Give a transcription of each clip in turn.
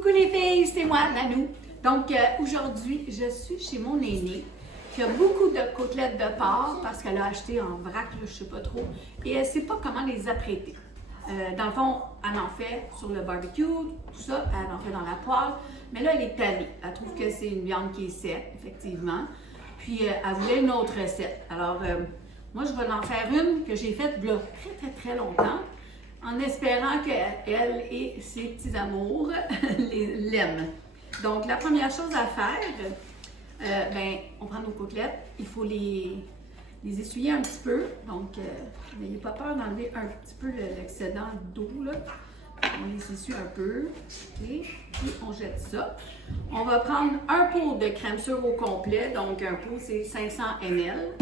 Coucou les filles, c'est moi, Nanou. Donc aujourd'hui, je suis chez mon aînée qui a beaucoup de côtelettes de porc parce qu'elle a acheté en vrac, là, je sais pas trop, et elle sait pas comment les apprêter. Dans le fond, elle en fait sur le barbecue, tout ça, elle en fait dans la poêle, mais là, elle est tannée. Elle trouve que c'est une viande qui est sec, effectivement. Puis elle voulait une autre recette. Alors, moi, je vais en faire une que j'ai faite il y a très longtemps, en espérant qu'elle et ses petits amours l'aiment. Donc, la première chose à faire, on prend nos côtelettes, il faut les essuyer un petit peu. Donc, n'ayez pas peur d'enlever un petit peu l'excédent d'eau, là. On les essuie un peu, okay. Puis on jette ça. On va prendre un pot de crème sûre au complet, donc un pot c'est 500 ml.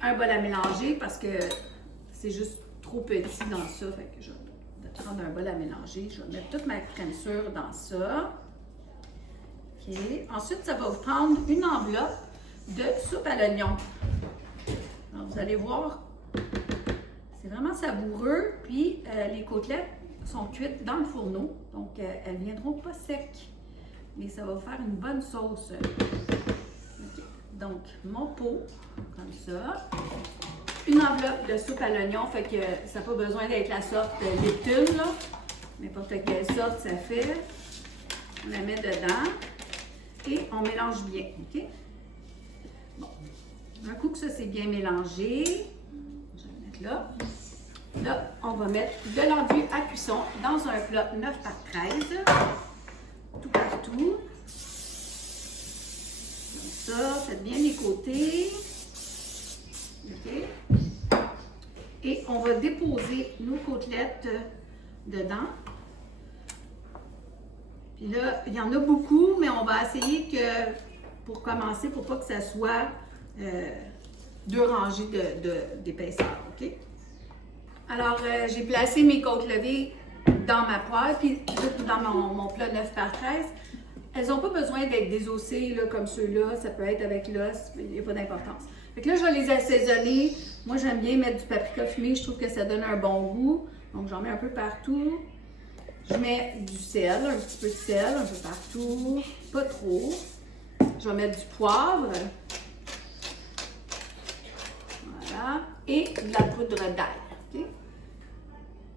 Un bol à mélanger parce que c'est juste trop petit dans ça, fait que je vais prendre un bol à mélanger. Je vais mettre toute ma crème sûre dans ça. OK. Ensuite, ça va vous prendre une enveloppe de soupe à l'oignon. Alors, vous allez voir, c'est vraiment savoureux. Puis, les côtelettes sont cuites dans le fourneau, donc elles ne viendront pas secs. Mais ça va vous faire une bonne sauce. Okay. Donc, mon pot, comme ça. Une enveloppe de soupe à l'oignon, fait que ça n'a pas besoin d'être la sorte Lipton, là. N'importe quelle sorte, ça fait. On la met dedans et on mélange bien, OK? Bon. Un coup que ça c'est bien mélangé, je vais le mettre là. Là, on va mettre de l'enduit à cuisson dans un plat 9 par 13, tout partout. Comme ça, faites bien les côtés. OK? Et on va déposer nos côtelettes dedans. Puis là, il y en a beaucoup, mais on va essayer que, pour commencer, pour pas que ça soit deux rangées d'épaisseur, OK? Alors, j'ai placé mes côtes levées dans ma poêle, puis dans mon plat 9 par 13. Elles n'ont pas besoin d'être désossées là, comme ceux-là. Ça peut être avec l'os, il n'y a pas d'importance. Fait que là, je vais les assaisonner. Moi, j'aime bien mettre du paprika fumé. Je trouve que ça donne un bon goût. Donc, j'en mets un peu partout. Je mets du sel, un petit peu de sel, un peu partout. Pas trop. Je vais mettre du poivre. Voilà. Et de la poudre d'ail. Okay?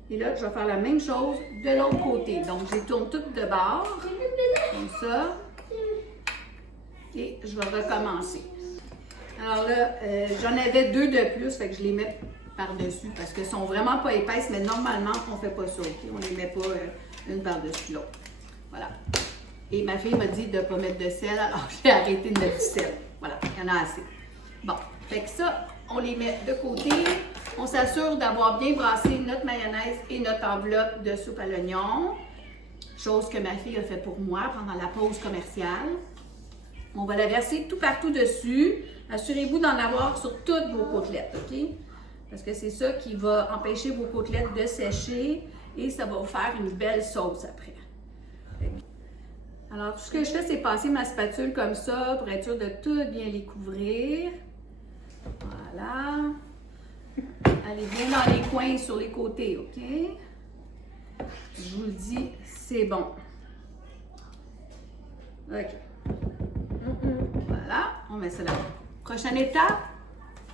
Et là, je vais faire la même chose de l'autre côté. Donc, je les tourne toutes de bord. Comme ça. Et je vais recommencer. Alors là, j'en avais deux de plus, fait que je les mets par-dessus parce qu'elles sont vraiment pas épaisses, mais normalement, on ne fait pas ça, OK? On ne les met pas une par-dessus l'autre. Voilà. Et ma fille m'a dit de ne pas mettre de sel, alors j'ai arrêté de mettre du sel. Voilà, il y en a assez. Bon, fait que ça, on les met de côté. On s'assure d'avoir bien brassé notre mayonnaise et notre enveloppe de soupe à l'oignon. Chose que ma fille a fait pour moi pendant la pause commerciale. On va la verser tout partout dessus. Assurez-vous d'en avoir sur toutes vos côtelettes, OK? Parce que c'est ça qui va empêcher vos côtelettes de sécher et ça va vous faire une belle sauce après. Alors, tout ce que je fais, c'est passer ma spatule comme ça pour être sûr de tout bien les couvrir. Voilà. Allez bien dans les coins sur les côtés, OK? Je vous le dis, c'est bon. OK. Voilà, on met ça là. Prochaine étape,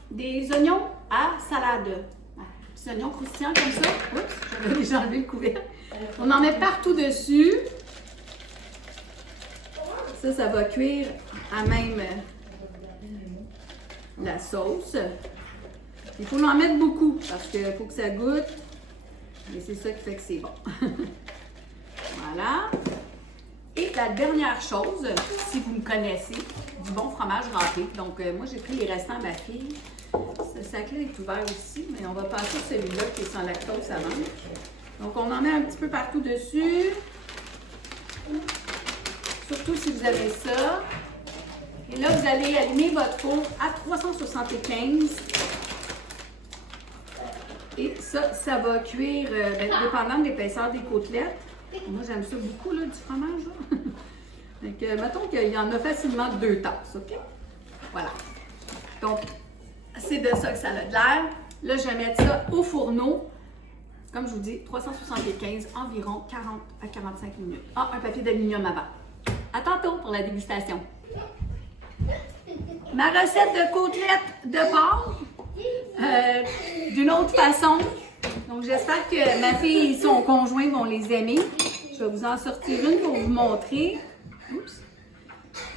des oignons à salade. Petits oignons croustillants comme ça. Oups, j'avais déjà enlevé le couvercle. On en met partout dessus. Ça va cuire à même la sauce. Il faut en mettre beaucoup parce qu'il faut que ça goûte. Et c'est ça qui fait que c'est bon. Voilà. Et la dernière chose, si vous me connaissez, du bon fromage râpé. Donc, moi, j'ai pris les restants à ma fille. Ce sac-là est ouvert aussi, mais on va passer celui-là qui est sans lactose avant. Donc, on en met un petit peu partout dessus. Surtout si vous avez ça. Et là, vous allez allumer votre four à 375. Et ça va cuire, dépendant de l'épaisseur des côtelettes. Moi, j'aime ça beaucoup, là, du fromage. Là. Donc, mettons qu'il y en a facilement 2 tasses, OK? Voilà. Donc, c'est de ça que ça a de l'air. Là, je vais mettre ça au fourneau Comme je vous dis, 375, environ 40 à 45 minutes. Ah, un papier d'aluminium avant. À tantôt pour la dégustation. Ma recette de côtelettes de porc, d'une autre façon. Donc, j'espère que ma fille et son conjoint vont les aimer. Je vais vous en sortir une pour vous montrer. Oups.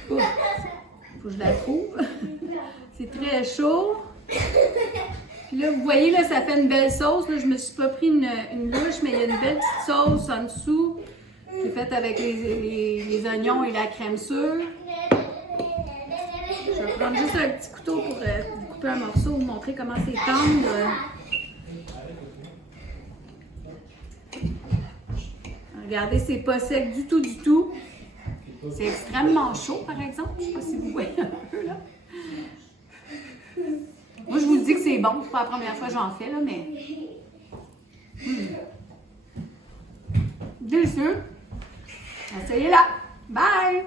Ouf. Faut que je la trouve. C'est très chaud. Puis là, vous voyez, là, ça fait une belle sauce. Là, je me suis pas pris une louche, mais il y a une belle petite sauce en dessous qui est faite avec les oignons et la crème sûre. Je vais prendre juste un petit couteau pour couper un morceau, vous montrer comment c'est tendre. Regardez, c'est pas sec du tout, du tout. C'est extrêmement chaud, par exemple. Je ne sais pas si vous voyez un peu, là. Moi, je vous dis que c'est bon. C'est pas la première fois que j'en fais, là, mais... Délicieux. Essayez-la. Bye!